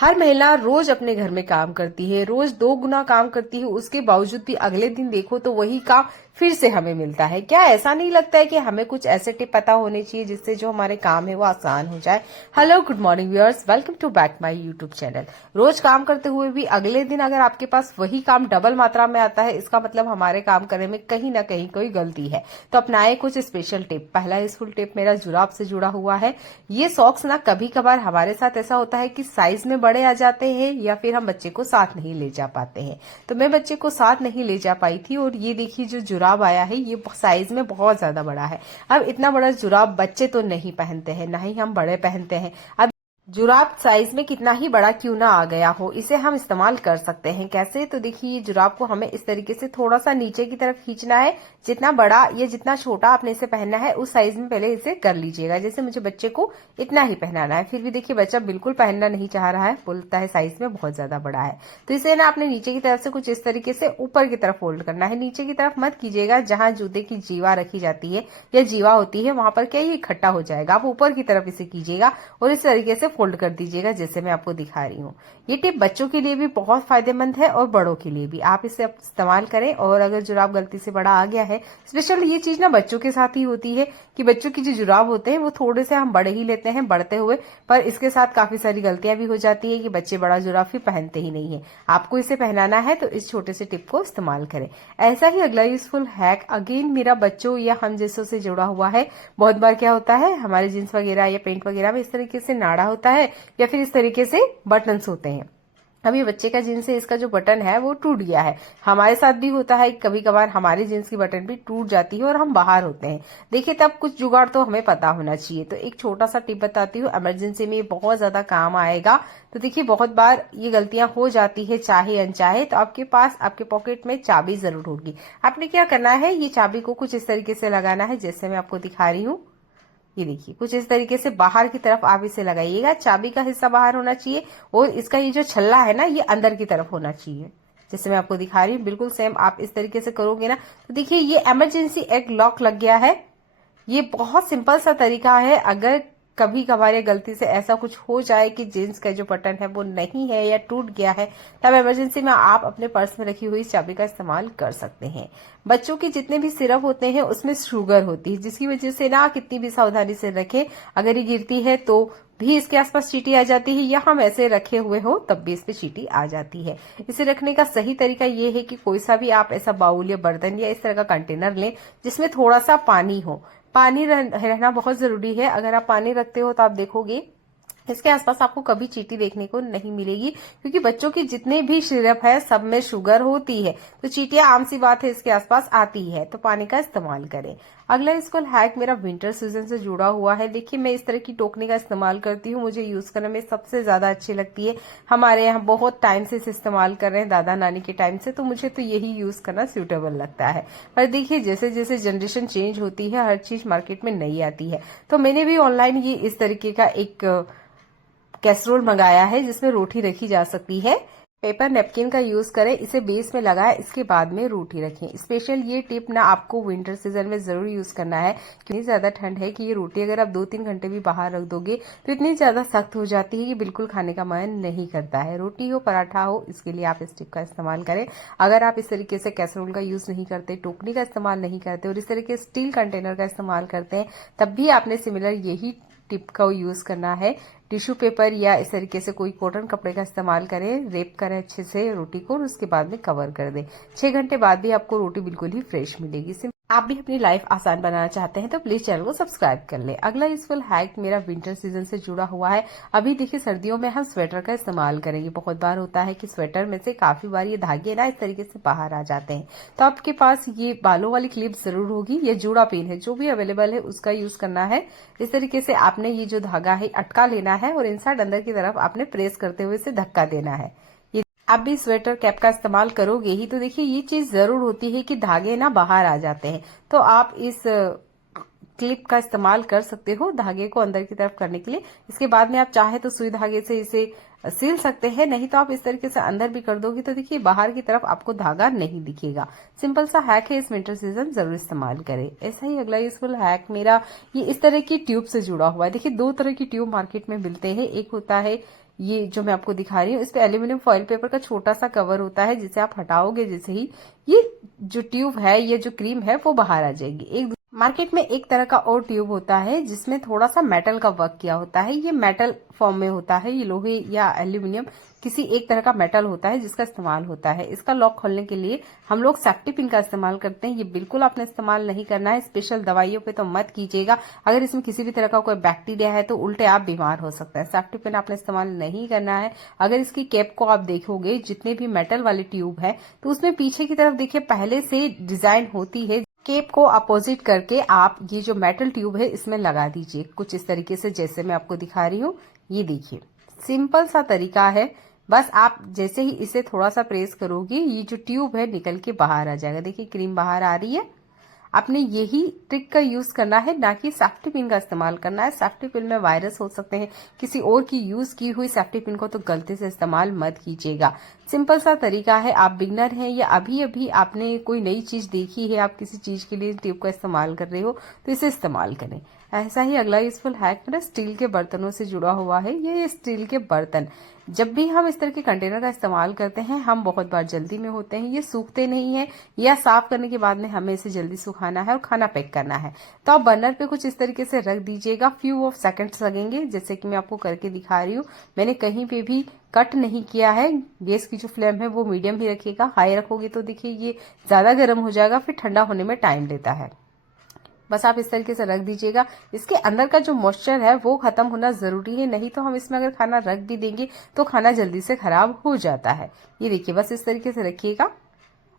हर महिला रोज अपने घर में काम करती है, रोज 2 गुना काम करती है। उसके बावजूद भी अगले दिन देखो तो वही काम फिर से हमें मिलता है। क्या ऐसा नहीं लगता है कि हमें कुछ ऐसे टिप पता होने चाहिए जिससे जो हमारे काम है वो आसान हो जाए। Hello, good morning viewers, welcome to back my YouTube channel. रोज काम करते हुए भी अगले दिन अगर आपके पास वही काम डबल मात्रा में आता है, इसका मतलब हमारे काम करने में कहीं ना कहीं कोई गलती है। तो अपनाए कुछ स्पेशल टिप। पहला यूजफुल टिप मेरा जुराब से जुड़ा हुआ है। ये सॉक्स ना कभी कभार हमारे साथ ऐसा होता है कि साइज में बड़े आ जाते हैं या फिर हम बच्चे को साथ नहीं ले जा पाते हैं। तो मैं बच्चे को साथ नहीं ले जा पाई थी और ये देखिए जो जुराब आया है ये साइज में बहुत ज्यादा बड़ा है। अब इतना बड़ा जुराब बच्चे तो नहीं पहनते हैं, ना ही हम बड़े पहनते हैं। अब जुराब साइज में कितना ही बड़ा क्यों ना आ गया हो, इसे हम इस्तेमाल कर सकते हैं। कैसे? तो देखिए ये जुराब को हमें इस तरीके से थोड़ा सा नीचे की तरफ खींचना है। जितना बड़ा या जितना छोटा आपने इसे पहनना है उस साइज में पहले इसे कर लीजिएगा। जैसे मुझे बच्चे को इतना ही पहनाना है, फिर भी देखिए बच्चा बिल्कुल पहनना नहीं चाह रहा है, बोलता है साइज में बहुत ज्यादा बड़ा है। तो इसे ना आपने नीचे की तरफ से कुछ इस तरीके से ऊपर की तरफ फोल्ड करना है। नीचे की तरफ मत कीजिएगा, जहां जूते की जीवा रखी जाती है या जीवा होती है वहां पर क्या ये इकट्ठा हो जाएगा। आप ऊपर की तरफ इसे कीजिएगा और इस तरीके से फोल्ड कर दीजिएगा जैसे मैं आपको दिखा रही हूँ। ये टिप बच्चों के लिए भी बहुत फायदेमंद है और बड़ों के लिए भी। आप इसे इस्तेमाल करें। और अगर जुराब गलती से बड़ा आ गया है, स्पेशली ये चीज ना बच्चों के साथ ही होती है कि बच्चों की जो जुराब होते हैं वो थोड़े से हम बड़े ही लेते हैं बढ़ते हुए, पर इसके साथ काफी सारी गलतियां भी हो जाती है कि बच्चे बड़ा जुराब भी पहनते ही नहीं है। आपको इसे पहनाना है तो इस छोटे से टिप को इस्तेमाल करें। ऐसा ही अगला यूजफुल हैक अगेन मेरा बच्चों या हम जैसों से जुड़ा हुआ है। बहुत बार क्या होता है, हमारे जींस वगैरह या पेंट वगैरह में इस तरीके से नाड़ा होता है या फिर इस तरीके से बटन्स होते हैं। अब ये बच्चे का जींस है, इसका जो बटन है वो टूट गया है। हमारे साथ भी होता है, कभी कभार हमारे जींस की बटन भी टूट जाती है और हम बाहर होते हैं। देखिए तब कुछ जुगाड़ तो हमें पता होना चाहिए। तो एक छोटा सा टिप बताती हूँ, इमरजेंसी में ये बहुत ज्यादा काम आएगा। तो देखिए बहुत बार ये गलतियां हो जाती है चाहे अनचाहे। तो आपके पास आपके पॉकेट में चाबी जरूर होगी। आपने क्या करना है, ये चाबी को कुछ इस तरीके से लगाना है जैसे मैं आपको दिखा रही हूँ। ये देखिए कुछ इस तरीके से बाहर की तरफ आप इसे लगाइएगा। चाबी का हिस्सा बाहर होना चाहिए और इसका ये जो छल्ला है ना ये अंदर की तरफ होना चाहिए। जैसे मैं आपको दिखा रही हूँ बिल्कुल सेम आप इस तरीके से करोगे ना तो देखिए ये इमरजेंसी एग लॉक लग गया है। ये बहुत सिंपल सा तरीका है। अगर कभी कभार गलती से ऐसा कुछ हो जाए कि जींस का जो बटन है वो नहीं है या टूट गया है, तब इमरजेंसी में आप अपने पर्स में रखी हुई चाबी का इस्तेमाल कर सकते हैं। बच्चों के जितने भी सिरप होते हैं उसमें शुगर होती है, जिसकी वजह से ना कितनी भी सावधानी से रखें, अगर ये गिरती है तो भी इसके आसपास चींटी आ जाती है, या हम ऐसे रखे हुए हो तब भी इस पे चींटी आ जाती है। इसे रखने का सही तरीका ये है कि कोई सा भी आप ऐसा बाउल या बर्तन या इस तरह का कंटेनर लें जिसमें थोड़ा सा पानी हो। पानी रहना बहुत जरूरी है। अगर आप पानी रखते हो तो आप देखोगे इसके आसपास आपको कभी चींटी देखने को नहीं मिलेगी, क्योंकि बच्चों के जितने भी सिरप है सब में शुगर होती है। तो चींटियां आम सी बात है इसके आसपास आती है। तो पानी का इस्तेमाल करें। अगला स्कूल हैक मेरा विंटर सीजन से जुड़ा हुआ है। देखिए मैं इस तरह की टोकनी का इस्तेमाल करती हूँ, मुझे यूज करने में सबसे ज्यादा अच्छी लगती है। हमारे यहाँ बहुत टाइम से इसे इस्तेमाल कर रहे हैं, दादा नानी के टाइम से, तो मुझे तो यही यूज करना सूटेबल लगता है। पर देखिए जैसे जैसे जनरेशन चेंज होती है हर चीज मार्केट में नई आती है। तो मैंने भी ऑनलाइन ये इस तरीके का एक कैसरोल मंगाया है जिसमें रोटी रखी जा सकती है। पेपर नेपकिन का यूज करें, इसे बेस में लगाएं, इसके बाद में रोटी रखें। स्पेशल ये टिप ना आपको विंटर सीजन में जरूर यूज करना है, क्योंकि ज्यादा ठंड है कि ये रोटी अगर आप 2-3 घंटे भी बाहर रख दोगे तो इतनी ज्यादा सख्त हो जाती है कि बिल्कुल खाने का मन नहीं करता है। रोटी हो पराठा हो, इसके लिए आप इस टिप का इस्तेमाल करें। अगर आप इस तरीके से कैसरोल का यूज नहीं करते, टोकनी का इस्तेमाल नहीं करते और इस तरीके स्टील कंटेनर का इस्तेमाल करते हैं, तब भी आपने सिमिलर यही टिप का यूज करना है। टिश्यू पेपर या इस तरीके से कोई कॉटन कपड़े का इस्तेमाल करें, रेप करें अच्छे से रोटी को और उसके बाद में कवर कर दें। 6 घंटे बाद भी आपको रोटी बिल्कुल ही फ्रेश मिलेगी। आप भी अपनी लाइफ आसान बनाना चाहते हैं तो प्लीज चैनल को सब्सक्राइब कर ले। अगला यूजफुल हैक मेरा विंटर सीजन से जुड़ा हुआ है। अभी देखिए सर्दियों में हम स्वेटर का इस्तेमाल करेंगे। बहुत बार होता है कि स्वेटर में से काफी बार ये धागे ना इस तरीके से बाहर आ जाते हैं। तो आपके पास ये बालों वाली क्लिप जरूर होगी या जूड़ा पिन है, जो भी अवेलेबल है उसका यूज करना है। इस तरीके से आपने ये जो धागा है अटका लेना है और इनसाइड अंदर की तरफ आपने प्रेस करते हुए इसे धक्का देना है। आप भी स्वेटर कैप का इस्तेमाल करोगे ही, तो देखिए ये चीज जरूर होती है कि धागे ना बाहर आ जाते हैं। तो आप इस क्लिप का इस्तेमाल कर सकते हो धागे को अंदर की तरफ करने के लिए। इसके बाद में आप चाहे तो सुई धागे से इसे सिल सकते हैं, नहीं तो आप इस तरीके से अंदर भी कर दोगे तो देखिए बाहर की तरफ आपको धागा नहीं दिखेगा। सिंपल सा हैक है, इस विंटर सीजन जरूर इस्तेमाल करें। ऐसा ही अगला यूजफुल हैक मेरा ये इस तरह की ट्यूब से जुड़ा हुआ है। देखिए 2 तरह की ट्यूब मार्केट में मिलते हैं। एक होता है ये जो मैं आपको दिखा रही हूँ, इस पे एल्यूमिनियम फॉइल पेपर का छोटा सा कवर होता है, जिसे आप हटाओगे जैसे ही ये जो ट्यूब है, ये जो क्रीम है वो बाहर आ जाएगी। एक मार्केट में एक तरह का और ट्यूब होता है जिसमें थोड़ा सा मेटल का वर्क किया होता है। ये मेटल फॉर्म में होता है, ये लोहे या एल्यूमिनियम किसी एक तरह का मेटल होता है जिसका इस्तेमाल होता है। इसका लॉक खोलने के लिए हम लोग सेफ्टी पिन का इस्तेमाल करते हैं। ये बिल्कुल आपने इस्तेमाल नहीं करना है, स्पेशल दवाइयों पे तो मत कीजिएगा। अगर इसमें किसी भी तरह का कोई बैक्टीरिया है तो उल्टे आप बीमार हो सकते हैं। सेफ्टी पिन आपने इस्तेमाल नहीं करना है। अगर इसकी कैप को आप देखोगे, जितने भी मेटल वाली ट्यूब है, तो उसमें पीछे की तरफ देखिए पहले से डिजाइन होती है। केप को अपोजिट करके आप ये जो मेटल ट्यूब है इसमें लगा दीजिए, कुछ इस तरीके से जैसे मैं आपको दिखा रही हूँ। ये देखिए सिंपल सा तरीका है, बस आप जैसे ही इसे थोड़ा सा प्रेस करोगे ये जो ट्यूब है निकल के बाहर आ जाएगा। देखिए क्रीम बाहर आ रही है। आपने यही ट्रिक का यूज करना है, ना कि सेफ्टी पिन का इस्तेमाल करना है। सेफ्टी पिन में वायरस हो सकते हैं, किसी और की यूज की हुई सेफ्टी पिन को तो गलती से इस्तेमाल मत कीजिएगा। सिंपल सा तरीका है। आप बिगनर हैं या अभी अभी आपने कोई नई चीज देखी है, आप किसी चीज के लिए ट्यूब का इस्तेमाल कर रहे हो, तो इसे इस्तेमाल करें। ऐसा ही अगला यूजफुल हैक मेरा स्टील के बर्तनों से जुड़ा हुआ है। ये स्टील के बर्तन, जब भी हम इस तरह के कंटेनर का इस्तेमाल करते हैं, हम बहुत बार जल्दी में होते हैं, ये सूखते नहीं है, या साफ करने के बाद में हमें इसे जल्दी सुखाना है और खाना पैक करना है, तो आप बर्नर पे कुछ इस तरीके से रख दीजिएगा। फ्यू ऑफ सेकंड्स लगेंगे, जैसे कि मैं आपको करके दिखा रही हूँ। मैंने कहीं पे भी कट नहीं किया है। गैस की जो फ्लेम है वो मीडियम ही रखिएगा। हाई रखोगे तो देखिए ये ज्यादा गर्म हो जाएगा, फिर ठंडा होने में टाइम लेता है। बस आप इस तरीके से रख दीजिएगा। इसके अंदर का जो मॉइस्चर है वो खत्म होना जरूरी है, नहीं तो हम इसमें अगर खाना रख भी देंगे तो खाना जल्दी से खराब हो जाता है। ये देखिए बस इस तरीके से रखिएगा।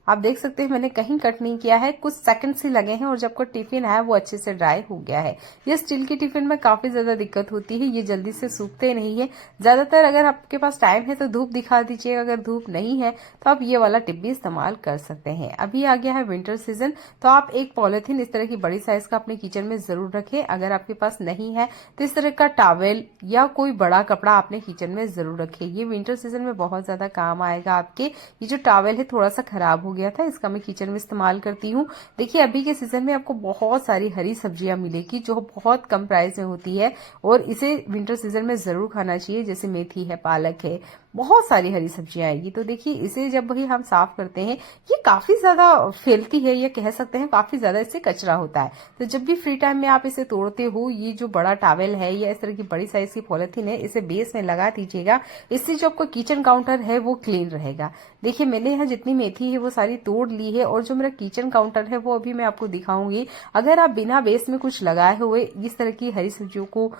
आप देख सकते हैं मैंने कहीं कट नहीं किया है, कुछ सेकंड्स ही लगे हैं और जब को टिफिन है वो अच्छे से ड्राई हो गया है। ये स्टील के टिफिन में काफी ज्यादा दिक्कत होती है, ये जल्दी से सूखते नहीं है। ज्यादातर अगर आपके पास टाइम है तो धूप दिखा दीजिएगा, अगर धूप नहीं है तो आप ये वाला टिप भी इस्तेमाल कर सकते हैं। अभी आ गया है विंटर सीजन, तो आप एक पॉलिथीन इस तरह की बड़ी साइज का अपने किचन में जरूर रखें। अगर आपके पास नहीं है तो इस तरह का टॉवेल या कोई बड़ा कपड़ा अपने किचन में जरूर रखें। ये विंटर सीजन में बहुत ज्यादा काम आएगा आपके। ये जो टॉवेल है थोड़ा सा खराब हो गया था, इसका मैं किचन में इस्तेमाल करती हूँ। देखिए अभी के सीजन में आपको बहुत सारी हरी सब्जियां मिलेगी जो बहुत कम प्राइस में होती है, और इसे विंटर सीजन में जरूर खाना चाहिए। जैसे मेथी है, पालक है, बहुत सारी हरी सब्जियां आएगी। तो देखिए इसे जब भी हम साफ करते हैं, ये काफी ज्यादा फैलती है, या कह सकते हैं काफी ज्यादा इससे कचरा होता है। तो जब भी फ्री टाइम में आप इसे तोड़ते हो, ये जो बड़ा टॉवेल है या इस तरह की बड़ी साइज की पॉलिथीन है, इसे बेस में लगा दीजिएगा। इससे जो आपका किचन काउंटर है वो क्लीन रहेगा। देखिए मैंने यहाँ जितनी मेथी है वो सारी तोड़ ली है, और जो मेरा किचन काउंटर है वो अभी मैं आपको दिखाऊंगी। अगर आप बिना बेस में कुछ लगाए हुए इस तरह की हरी सब्जियों को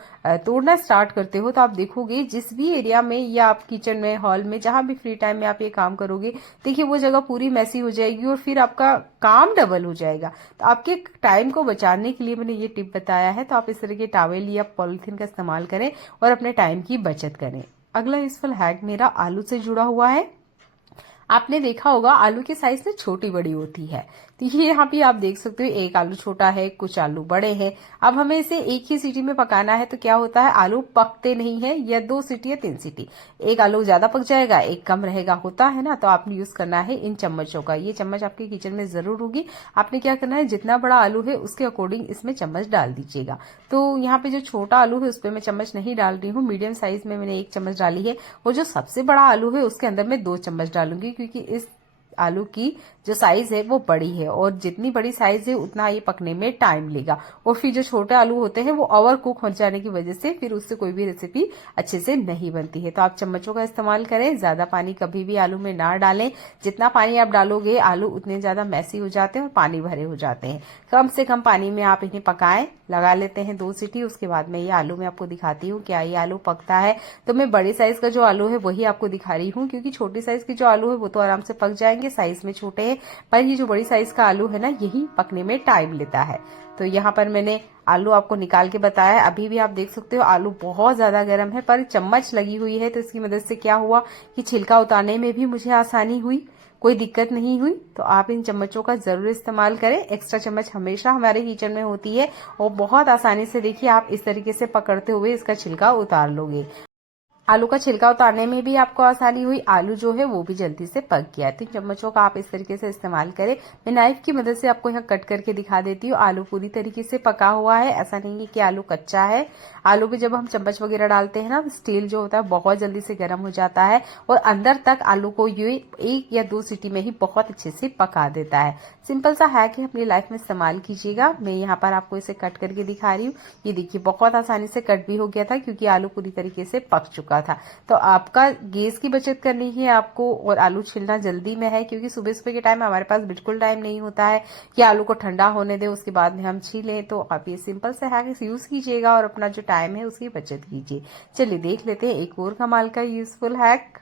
तोड़ना स्टार्ट करते हो, तो आप देखोगे जिस भी एरिया में या आप किचन में, हॉल में, जहां भी फ्री टाइम में आप ये काम करोगे, देखिए वो जगह पूरी मैसी हो जाएगी और फिर आपका काम डबल हो जाएगा। तो आपके टाइम को बचाने के लिए मैंने ये टिप बताया है। तो आप इस तरह के टॉवेल या पॉलिथीन का इस्तेमाल करें और अपने टाइम की बचत करें। अगला यूजफुल हैक मेरा आलू से जुड़ा हुआ है। आपने देखा होगा आलू की साइज ना छोटी बड़ी होती है, तो ये यहाँ पे आप देख सकते हो एक आलू छोटा है, कुछ आलू बड़े हैं। अब हमें इसे एक ही सीटी में पकाना है, तो क्या होता है आलू पकते नहीं है, या 2 सीटी या 3 सीटी, एक आलू ज्यादा पक जाएगा, एक कम रहेगा, होता है ना। तो आपने यूज करना है इन चम्मचों का। ये चम्मच आपके किचन में जरूर होगी। आपने क्या करना है, जितना बड़ा आलू है उसके अकॉर्डिंग इसमें चम्मच डाल दीजिएगा। तो यहाँ पे जो छोटा आलू है उस पर मैं चम्मच नहीं डाल रही हूँ, मीडियम साइज में मैंने 1 चम्मच डाली है, और जो सबसे बड़ा आलू है उसके अंदर मैं 2 चम्मच डालूंगी, क्योंकि इस आलू की जो साइज है वो बड़ी है, और जितनी बड़ी साइज है उतना ये पकने में टाइम लेगा। और फिर जो छोटे आलू होते हैं वो ओवर कुक हो जाने की वजह से फिर उससे कोई भी रेसिपी अच्छे से नहीं बनती है। तो आप चम्मचों का इस्तेमाल करें, ज्यादा पानी कभी भी आलू में ना डालें। जितना पानी आप डालोगे आलू उतने ज्यादा मैसी हो जाते हैं और पानी भरे हो जाते हैं। कम से कम पानी में आप इन्हें पकाएं। लगा लेते हैं 2 सीटी, उसके बाद में ये आलू मैं आपको दिखाती हूँ क्या ये आलू पकता है। तो मैं बड़ी साइज का जो आलू है वही आपको दिखा रही हूँ, क्योंकि छोटी साइज की जो आलू है वो तो आराम से पक जाएंगे, साइज में छोटे हैं, पर ये जो बड़ी साइज का आलू है ना, यही पकने में टाइम लेता है। तो यहाँ पर मैंने आलू आपको निकाल के बताया है। अभी भी आप देख सकते हो आलू बहुत ज्यादा गर्म है, पर चम्मच लगी हुई है, तो इसकी मदद से क्या हुआ कि छिलका उतारने में भी मुझे आसानी हुई, कोई दिक्कत नहीं हुई। तो आप इन चम्मचों का जरूर इस्तेमाल करें। एक्स्ट्रा चम्मच हमेशा हमारे किचन में होती है, और बहुत आसानी से देखिए आप इस तरीके से पकड़ते हुए इसका छिलका उतार लोगे। आलू का छिलका उतारने में भी आपको आसानी हुई, आलू जो है वो भी जल्दी से पक गया। 3 चम्मचों का आप इस तरीके से इस्तेमाल करें। मैं नाइफ की मदद से आपको यहाँ कट करके दिखा देती हूँ। आलू पूरी तरीके से पका हुआ है, ऐसा नहीं है कि आलू कच्चा है। आलू पे जब हम चम्मच वगैरह डालते हैं ना, स्टील जो होता है बहुत जल्दी से गर्म हो जाता है और अंदर तक आलू को ये 1 या 2 सीटी में ही बहुत अच्छे से पका देता है। सिंपल सा हैक है, अपनी लाइफ में इस्तेमाल कीजिएगा। मैं यहाँ पर आपको इसे कट करके दिखा रही हूँ। ये देखिए बहुत आसानी से कट भी हो गया था क्योंकि आलू पूरी तरीके से पक चुका था। तो आपका गैस की बचत करनी है आपको, और आलू छिलना जल्दी में है क्योंकि सुबह सुबह के टाइम हमारे पास बिल्कुल टाइम नहीं होता है कि आलू को ठंडा होने दे उसके बाद में हम छीलें। तो आप ये सिंपल से हैक यूज कीजिएगा और अपना जो टाइम है उसकी बचत कीजिए। चलिए देख लेते हैं एक और कमाल का यूजफुल हैक।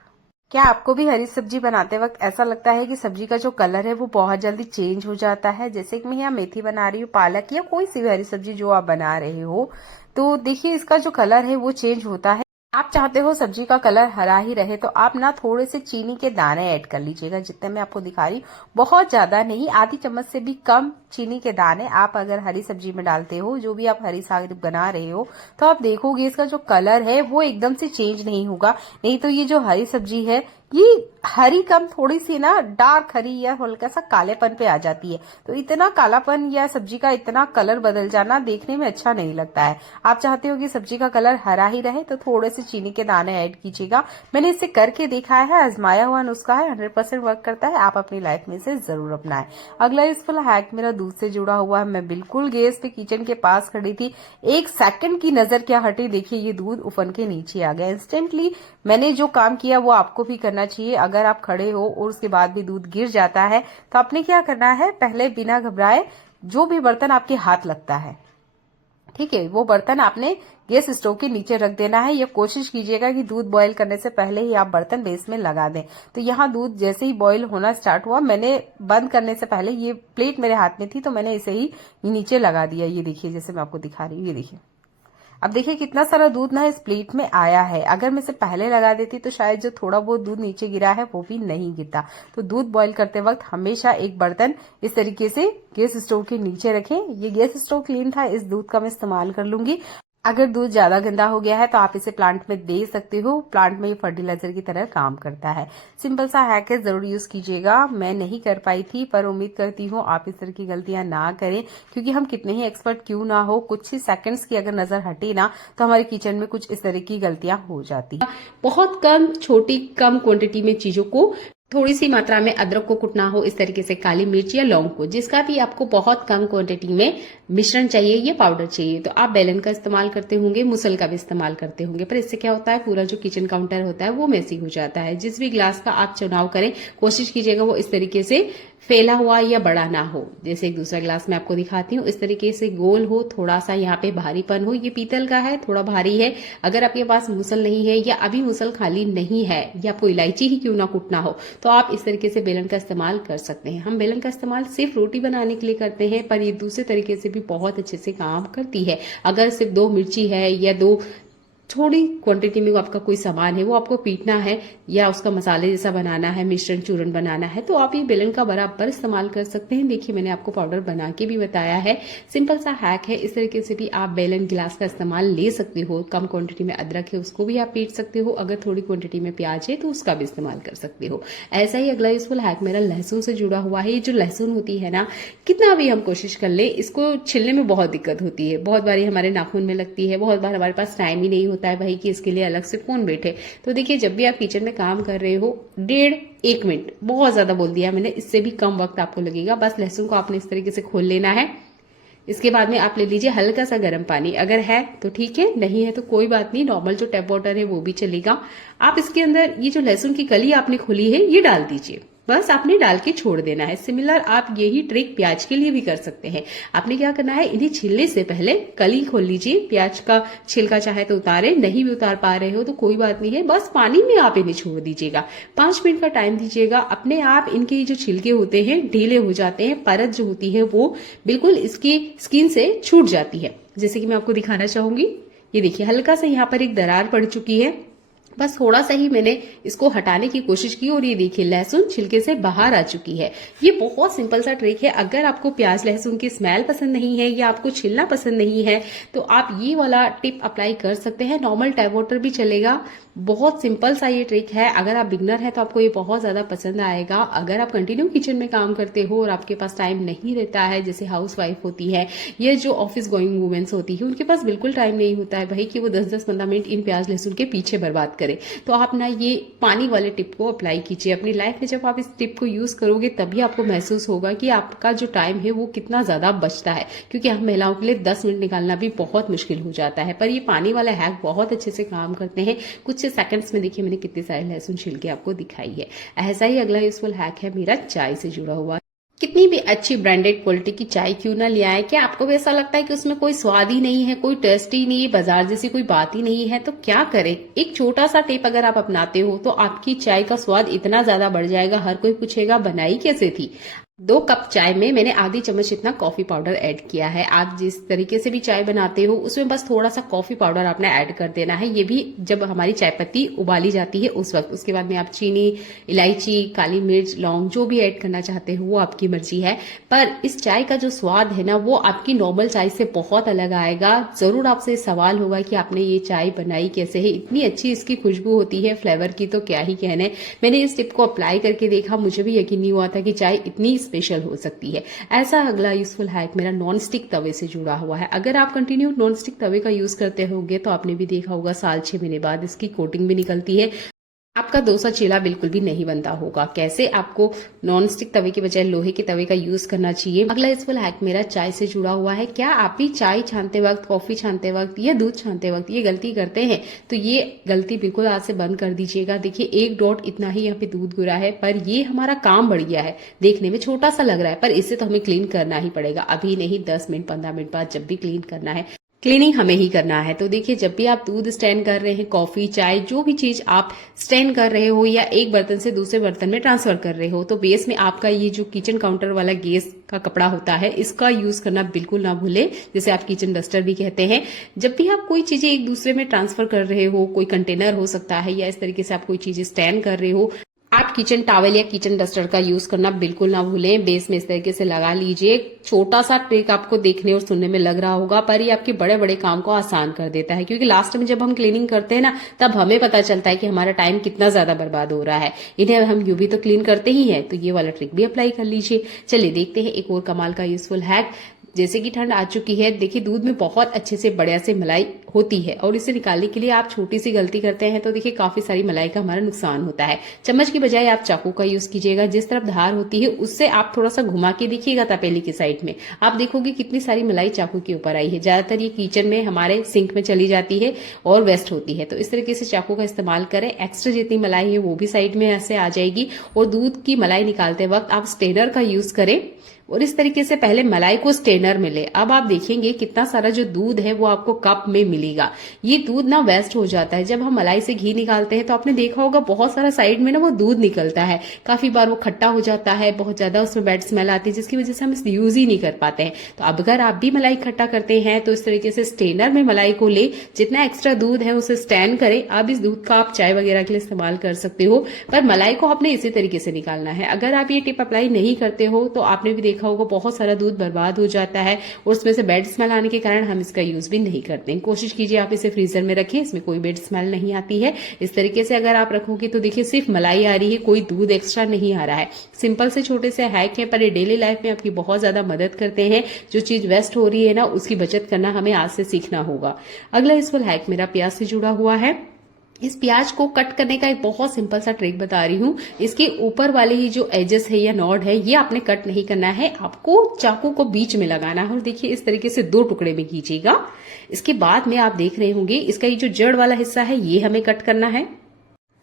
क्या आपको भी हरी सब्जी बनाते वक्त ऐसा लगता है कि सब्जी का जो कलर है वो बहुत जल्दी चेंज हो जाता है? जैसे कि मैं यहाँ मेथी बना रही हूँ, पालक या कोई सी भी हरी सब्जी जो आप बना रहे हो, तो देखिए इसका जो कलर है वो चेंज होता है। आप चाहते हो सब्जी का कलर हरा ही रहे तो आप ना थोड़े से चीनी के दाने ऐड कर लीजिएगा, जितने मैं आपको दिखा रही हूँ, बहुत ज्यादा नहीं, आधी चम्मच से भी कम चीनी के दाने आप अगर हरी सब्जी में डालते हो, जो भी आप हरी साग बना रहे हो, तो आप देखोगे इसका जो कलर है वो एकदम से चेंज नहीं होगा। नहीं तो ये जो हरी सब्जी है ये हरी कम थोड़ी सी ना डार्क हरी या हल्का सा कालेपन पे आ जाती है। तो इतना कालापन या सब्जी का इतना कलर बदल जाना देखने में अच्छा नहीं लगता है। आप चाहते हो कि सब्जी का कलर हरा ही रहे तो थोड़े से चीनी के दाने ऐड कीजिएगा। मैंने इसे करके देखा है, आजमाया हुआ नुस्खा है, 100% वर्क करता है। आप अपनी लाइफ में इसे जरूर अपनाएं। अगला यूजफुल हैक मेरा दूध से जुड़ा हुआ है। मैं बिल्कुल गैस पे किचन के पास खड़ी थी, 1 सेकंड की नजर क्या हटी, देखिए ये दूध उफन के नीचे आ गया इंस्टेंटली। मैंने जो काम किया वो आपको भी करना चाहिए। अगर आप खड़े हो और उसके बाद भी दूध गिर जाता है तो आपने क्या करना है, पहले बिना घबराए जो भी बर्तन आपके हाथ लगता है, ठीक है, वो बर्तन आपने गैस स्टोव के नीचे रख देना है। या कोशिश कीजिएगा कि दूध बॉईल करने से पहले ही आप बर्तन बेस में लगा दें। तो यहाँ दूध जैसे ही बॉईल होना स्टार्ट हुआ, मैंने बंद करने से पहले ये प्लेट मेरे हाथ में थी तो मैंने इसे ही नीचे लगा दिया। ये देखिए जैसे मैं आपको दिखा रही हूँ, ये देखिए अब देखिए कितना सारा दूध ना इस प्लेट में आया है। अगर मैं इसे पहले लगा देती तो शायद जो थोड़ा बहुत दूध नीचे गिरा है वो भी नहीं गिरता। तो दूध बॉईल करते वक्त हमेशा एक बर्तन इस तरीके से गैस स्टोव के नीचे रखें। ये गैस स्टोव क्लीन था, इस दूध का मैं इस्तेमाल कर लूंगी। अगर दूध ज्यादा गंदा हो गया है तो आप इसे प्लांट में दे सकते हो, प्लांट में ये फर्टिलाइजर की तरह काम करता है। सिंपल सा हैक है, जरूर यूज कीजिएगा। मैं नहीं कर पाई थी पर उम्मीद करती हूँ आप इस तरह की गलतियां ना करें, क्योंकि हम कितने ही एक्सपर्ट क्यों ना हो, कुछ ही सेकंड्स की अगर नजर हटे ना तो हमारे किचन में कुछ इस तरह की गलतियां हो जाती हैं। बहुत कम छोटी कम क्वांटिटी में चीजों को, थोड़ी सी मात्रा में अदरक को कुटना हो, इस तरीके से काली मिर्च या लौंग को, जिसका भी आपको बहुत कम क्वांटिटी में मिश्रण चाहिए या पाउडर चाहिए, तो आप बेलन का इस्तेमाल करते होंगे, मुसल का भी इस्तेमाल करते होंगे। पर इससे क्या होता है, पूरा जो किचन काउंटर होता है वो मेसी हो जाता है। जिस भी ग्लास का आप चुनाव करें, कोशिश कीजिएगा वो इस तरीके से फैला हुआ या बड़ा ना हो। जैसे एक दूसरा ग्लास मैं आपको दिखाती हूँ, इस तरीके से गोल हो, थोड़ा सा यहाँ पे भारीपन हो। ये पीतल का है, थोड़ा भारी है। अगर आपके पास मुसल नहीं है या अभी मुसल खाली नहीं है या आपको इलायची ही क्यों ना कूटना हो, तो आप इस तरीके से बेलन का इस्तेमाल कर सकते हैं। हम बेलन का इस्तेमाल सिर्फ रोटी बनाने के लिए करते हैं, पर ये दूसरे तरीके से भी बहुत अच्छे से काम करती है। अगर सिर्फ 2 मिर्ची है या 2 थोड़ी क्वांटिटी में आपका कोई सामान है वो आपको पीटना है या उसका मसाले जैसा बनाना है, मिश्रण चूर्ण बनाना है, तो आप ये बेलन का बराबर इस्तेमाल कर सकते हैं। देखिए मैंने आपको पाउडर बना के भी बताया है। सिंपल सा हैक है, इस तरीके से भी आप बेलन गिलास का इस्तेमाल ले सकते हो। कम क्वांटिटी में अदरक है उसको भी आप पीट सकते हो, अगर थोड़ी क्वांटिटी में प्याज है तो उसका भी इस्तेमाल कर सकते हो। ऐसा ही अगला यूजफुल हैक मेरा लहसुन से जुड़ा हुआ है। ये जो लहसुन होती है ना, कितना भी हम कोशिश कर ले, इसको छिलने में बहुत दिक्कत होती है। बहुत बार हमारे नाखून में लगती है, बहुत बार हमारे पास टाइम ही नहीं होता है भाई कि इसके लिए अलग से कौन बैठे। तो देखिए जब भी आप किचन में काम कर रहे हो, 1.5 मिनट, बहुत ज्यादा बोल दिया मैंने, इससे भी कम वक्त आपको लगेगा। बस लहसुन को आपने इस तरीके से खोल लेना है। इसके बाद में आप ले लीजिए हल्का सा गर्म पानी, अगर है तो ठीक है, नहीं है तो कोई बात नहीं, नॉर्मल जो टैप वाटर है वो भी चलेगा। आप इसके अंदर ये जो लहसुन की कली आपने खोली है ये डाल दीजिए, बस आपने डाल के छोड़ देना है। सिमिलर आप यही ट्रिक प्याज के लिए भी कर सकते हैं। आपने क्या करना है, इन्हें छीलने से पहले कली खोल लीजिए, प्याज का छिलका चाहे तो उतारे, नहीं भी उतार पा रहे हो तो कोई बात नहीं है, बस पानी में आप इन्हें छोड़ दीजिएगा। 5 मिनट का टाइम दीजिएगा, अपने आप इनके जो छिलके होते हैं ढीले हो जाते हैं, परत जो होती है वो बिल्कुल इसकी स्किन से छूट जाती है। जैसे कि मैं आपको दिखाना चाहूंगी, ये देखिए हल्का सा यहाँ पर एक दरार पड़ चुकी है, बस थोड़ा सा ही मैंने इसको हटाने की कोशिश की और ये देखिए लहसुन छिलके से बाहर आ चुकी है। ये बहुत सिंपल सा ट्रिक है। अगर आपको प्याज लहसुन की स्मेल पसंद नहीं है या आपको छिलना पसंद नहीं है तो आप ये वाला टिप अप्लाई कर सकते हैं। नॉर्मल टैप वाटर भी चलेगा, बहुत सिंपल सा ये ट्रिक है। अगर आप बिगनर है तो आपको ये बहुत ज्यादा पसंद आएगा। अगर आप कंटिन्यू किचन में काम करते हो और आपके पास टाइम नहीं रहता है, जैसे हाउस वाइफ होती है या जो ऑफिस गोइंग वुमेन्स होती है, उनके पास बिल्कुल टाइम नहीं होता है भाई कि वो 10-10-15 मिनट इन प्याज लहसुन के पीछे बर्बाद करें, तो आप ना ये पानी वाले टिप को अप्लाई कीजिए अपनी लाइफ में। जब आप इस टिप को यूज करोगे तभी आपको महसूस होगा कि आपका जो टाइम है वो कितना ज्यादा बचता है, क्योंकि हम महिलाओं के लिए 10 मिनट निकालना भी बहुत मुश्किल हो जाता है। पर ये पानी वाला हैक बहुत अच्छे से काम करते हैं। कुछ सेकंड्स में देखिए मैंने कितने सारे लहसुन छिल के आपको दिखाई है। ऐसा ही अगला यूजफुल हैक है मेरा चाय से जुड़ा हुआ। कितनी भी अच्छी ब्रांडेड क्वालिटी की चाय क्यों ना ले आए, क्या आपको भी ऐसा लगता है कि उसमें कोई स्वाद ही नहीं है, कोई टेस्ट ही नहीं है, बाजार जैसी कोई बात ही नहीं है, तो क्या करें? एक छोटा सा टिप अगर आप अपनाते हो तो आपकी चाय का स्वाद इतना ज्यादा बढ़ जाएगा, हर कोई पूछेगा बनाई कैसे थी। 2 कप चाय में मैंने आधी चम्मच इतना कॉफी पाउडर ऐड किया है। आप जिस तरीके से भी चाय बनाते हो उसमें बस थोड़ा सा कॉफी पाउडर आपने ऐड कर देना है, ये भी जब हमारी चाय पत्ती उबाली जाती है उस वक्त। उसके बाद में आप चीनी, इलायची, काली मिर्च, लौंग जो भी ऐड करना चाहते हो वो आपकी मर्जी है। पर इस चाय का जो स्वाद है ना वो आपकी नॉर्मल चाय से बहुत अलग आएगा। जरूर आपसे सवाल होगा कि आपने ये चाय बनाई कैसे है, इतनी अच्छी इसकी खुशबू होती है, फ्लेवर की तो क्या ही कहने। मैंने इस टिप को अप्लाई करके देखा, मुझे भी यकीन नहीं हुआ था कि चाय इतनी स्पेशल हो सकती है। ऐसा अगला यूजफुल हैक मेरा नॉन स्टिक तवे से जुड़ा हुआ है। अगर आप कंटिन्यू नॉन स्टिक तवे का यूज करते होंगे तो आपने भी देखा होगा साल 6 महीने बाद इसकी कोटिंग भी निकलती है, आपका डोसा चीला बिल्कुल भी नहीं बनता होगा। कैसे आपको नॉन स्टिक तवे के बजाय लोहे के तवे का यूज करना चाहिए। अगला यूजफुल हैक मेरा चाय से जुड़ा हुआ है। क्या आप भी चाय छानते वक्त, कॉफी छानते वक्त या दूध छानते वक्त ये गलती करते हैं? तो ये गलती बिल्कुल आज से बंद कर दीजिएगा। देखिए 1 डॉट इतना ही यहाँ पे दूध गिरा है, पर ये हमारा काम बढ़ गया है। देखने में छोटा सा लग रहा है पर इससे तो हमें क्लीन करना ही पड़ेगा, अभी नहीं 10 मिनट 15 मिनट बाद जब भी क्लीन करना है, क्लीनिंग हमें ही करना है। तो देखिए जब भी आप दूध स्टैंड कर रहे हैं, कॉफी, चाय, जो भी चीज आप स्टैंड कर रहे हो या एक बर्तन से दूसरे बर्तन में ट्रांसफर कर रहे हो, तो बेस में आपका ये जो किचन काउंटर वाला गैस का कपड़ा होता है इसका यूज करना बिल्कुल ना भूलें, जिसे आप किचन डस्टर भी कहते हैं। जब भी आप कोई चीजें एक दूसरे में ट्रांसफर कर रहे हो, कोई कंटेनर हो सकता है या इस तरीके से आप कोई चीजें स्टैंड कर रहे हो, आप किचन टॉवल या किचन डस्टर का यूज करना बिल्कुल ना भूलें। बेस में इस तरीके से लगा लीजिए। छोटा सा ट्रिक आपको देखने और सुनने में लग रहा होगा पर ये आपके बड़े बड़े काम को आसान कर देता है, क्योंकि लास्ट में जब हम क्लीनिंग करते हैं ना तब हमें पता चलता है कि हमारा टाइम कितना ज्यादा बर्बाद हो रहा है। इन्हें हम यूं भी तो क्लीन करते ही हैं, तो ये वाला ट्रिक भी अप्लाई कर लीजिए। चलिए देखते हैं एक और कमाल का यूजफुल हैक। जैसे कि ठंड आ चुकी है, देखिए दूध में बहुत अच्छे से बढ़िया से मलाई होती है और इसे निकालने के लिए आप छोटी सी गलती करते हैं तो देखिए काफी सारी मलाई का हमारा नुकसान होता है। चम्मच की बजाय आप चाकू का यूज कीजिएगा। जिस तरफ धार होती है उससे आप थोड़ा सा घुमा के देखिएगा तपेली की साइड में, आप देखोगे कितनी सारी मलाई चाकू के ऊपर आई है। ज्यादातर ये किचन में हमारे सिंक में चली जाती है और वेस्ट होती है, तो इस तरीके से चाकू का इस्तेमाल करें। एक्स्ट्रा जितनी मलाई है वो भी साइड में ऐसे आ जाएगी। और दूध की मलाई निकालते वक्त आप स्ट्रेनर का यूज करें और इस तरीके से पहले मलाई को स्ट्रेनर में ले। अब आप देखेंगे कितना सारा जो दूध है वो आपको कप में मिलेगा। ये दूध ना वेस्ट हो जाता है। जब हम मलाई से घी निकालते हैं तो आपने देखा होगा बहुत सारा साइड में ना वो दूध निकलता है, काफी बार वो खट्टा हो जाता है, बहुत ज्यादा उसमें बैड स्मेल आती है, जिसकी वजह से हम इसे यूज ही नहीं कर पाते हैं। तो अब अगर आप भी मलाई इकट्ठा करते हैं तो इस तरीके से स्ट्रेनर में मलाई को ले, जितना एक्स्ट्रा दूध है उसे स्टैंड करें। अब इस दूध का आप चाय वगैरह के लिए इस्तेमाल कर सकते हो, पर मलाई को आपने इसी तरीके से निकालना है। अगर आप ये टिप अप्लाई नहीं करते हो तो आपने भी देखा होगा बहुत सारा दूध बर्बाद हो जाता है और उसमें से बैड स्मेल आने के कारण हम इसका यूज भी नहीं करते हैं। कोशिश कीजिए आप इसे फ्रीजर में रखें, इसमें कोई बैड स्मेल नहीं आती है। इस तरीके से अगर आप रखोगे तो देखिए सिर्फ मलाई आ रही है, कोई दूध एक्स्ट्रा नहीं आ रहा है। सिंपल से छोटे से हैक है पर ये डेली लाइफ में आपकी बहुत ज्यादा मदद करते हैं। जो चीज वेस्ट हो रही है ना उसकी बचत करना हमें आज से सीखना होगा। अगला यूजफुल हैक मेरा प्याज से जुड़ा हुआ है। इस प्याज को कट करने का एक बहुत सिंपल सा ट्रिक बता रही हूँ। इसके ऊपर वाले ही जो एजेस है या नॉड है ये आपने कट नहीं करना है, आपको चाकू को बीच में लगाना है और देखिए इस तरीके से 2 टुकड़े में कीजिएगा। इसके बाद में आप देख रहे होंगे इसका ये जो जड़ वाला हिस्सा है ये हमें कट करना है।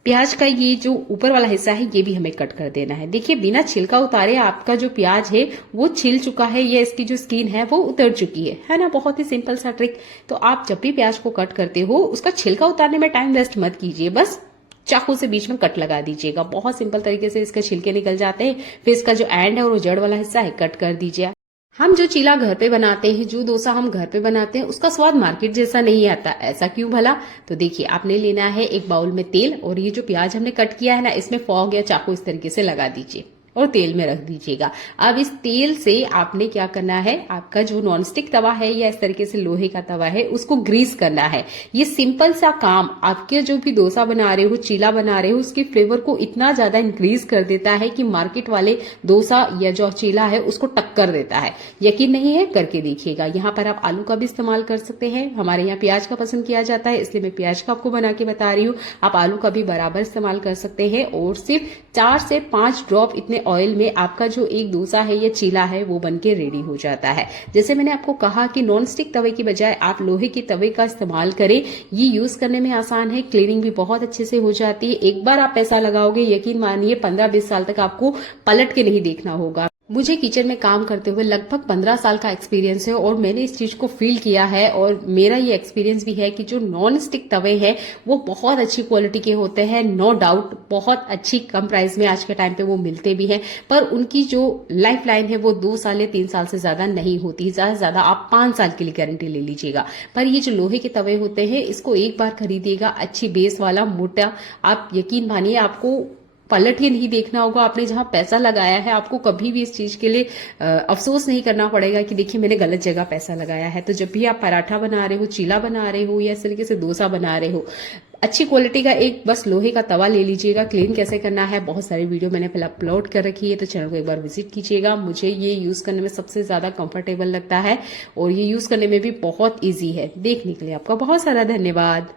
प्याज का ये जो ऊपर वाला हिस्सा है ये भी हमें कट कर देना है। देखिए बिना छिलका उतारे आपका जो प्याज है वो छिल चुका है या इसकी जो स्किन है वो उतर चुकी है ना। बहुत ही सिंपल सा ट्रिक। तो आप जब भी प्याज को कट करते हो उसका छिलका उतारने में टाइम वेस्ट मत कीजिए, बस चाकू से बीच में कट लगा दीजिएगा। बहुत सिंपल तरीके से इसके छिलके निकल जाते हैं। फिर इसका जो एंड है और जड़ वाला हिस्सा है कट कर दीजिए। हम जो चीला घर पे बनाते हैं, जो डोसा हम घर पे बनाते हैं, उसका स्वाद मार्केट जैसा नहीं आता। ऐसा क्यों भला? तो देखिए आपने लेना है एक बाउल में तेल और ये जो प्याज हमने कट किया है ना इसमें फॉग या चाकू इस तरीके से लगा दीजिए। और तेल में रख दीजिएगा। अब इस तेल से आपने क्या करना है, आपका जो नॉनस्टिक तवा है या इस तरीके से लोहे का तवा है उसको ग्रीस करना है। ये सिंपल सा काम आपके जो भी डोसा बना रहे हो, चीला बना रहे हो, उसके फ्लेवर को इतना ज्यादा इंक्रीज कर देता है कि मार्केट वाले डोसा या जो चीला है उसको टक्कर देता है। यकीन नहीं है, करके देखिएगा। यहाँ पर आप आलू का भी इस्तेमाल कर सकते हैं। हमारे यहाँ प्याज का पसंद किया जाता है इसलिए मैं प्याज का आपको बना के बता रही हूँ। आप आलू का भी बराबर इस्तेमाल कर सकते हैं और सिर्फ 4 से 5 ड्रॉप इतने ऑयल में आपका जो एक डोसा है या चीला है वो बनके रेडी हो जाता है। जैसे मैंने आपको कहा कि नॉन स्टिक तवे की बजाय आप लोहे के तवे का इस्तेमाल करें। ये यूज करने में आसान है, क्लीनिंग भी बहुत अच्छे से हो जाती है। एक बार आप पैसा लगाओगे, यकीन मानिए 15-20 साल तक आपको पलट के नहीं देखना होगा। मुझे किचन में काम करते हुए लगभग 15 साल का एक्सपीरियंस है और मैंने इस चीज को फील किया है और मेरा ये एक्सपीरियंस भी है कि जो नॉन स्टिक तवे हैं वो बहुत अच्छी क्वालिटी के होते हैं। नो डाउट बहुत अच्छी कम प्राइस में आज के टाइम पे वो मिलते भी हैं, पर उनकी जो लाइफ लाइन है वो 2 साल या 3 साल से ज्यादा नहीं होती। ज्यादा से ज्यादा आप 5 साल के लिए गारंटी ले लीजिएगा। पर ये जो लोहे के तवे होते हैं इसको एक बार खरीदिएगा, अच्छी बेस वाला मोटा, आप यकीन मानिए आपको पलट के नहीं देखना होगा। आपने जहां पैसा लगाया है आपको कभी भी इस चीज के लिए अफसोस नहीं करना पड़ेगा कि देखिए मैंने गलत जगह पैसा लगाया है। तो जब भी आप पराठा बना रहे हो, चीला बना रहे हो या इस तरीके से डोसा बना रहे हो, अच्छी क्वालिटी का एक बस लोहे का तवा ले लीजिएगा। क्लीन कैसे करना है बहुत सारी वीडियो मैंने पहले अपलोड कर रखी है, तो चैनल को एक बार विजिट कीजिएगा। मुझे ये यूज करने में सबसे ज्यादा कंफर्टेबल लगता है और ये यूज करने में भी बहुत ईजी है। देखने के लिए आपका बहुत सारा धन्यवाद।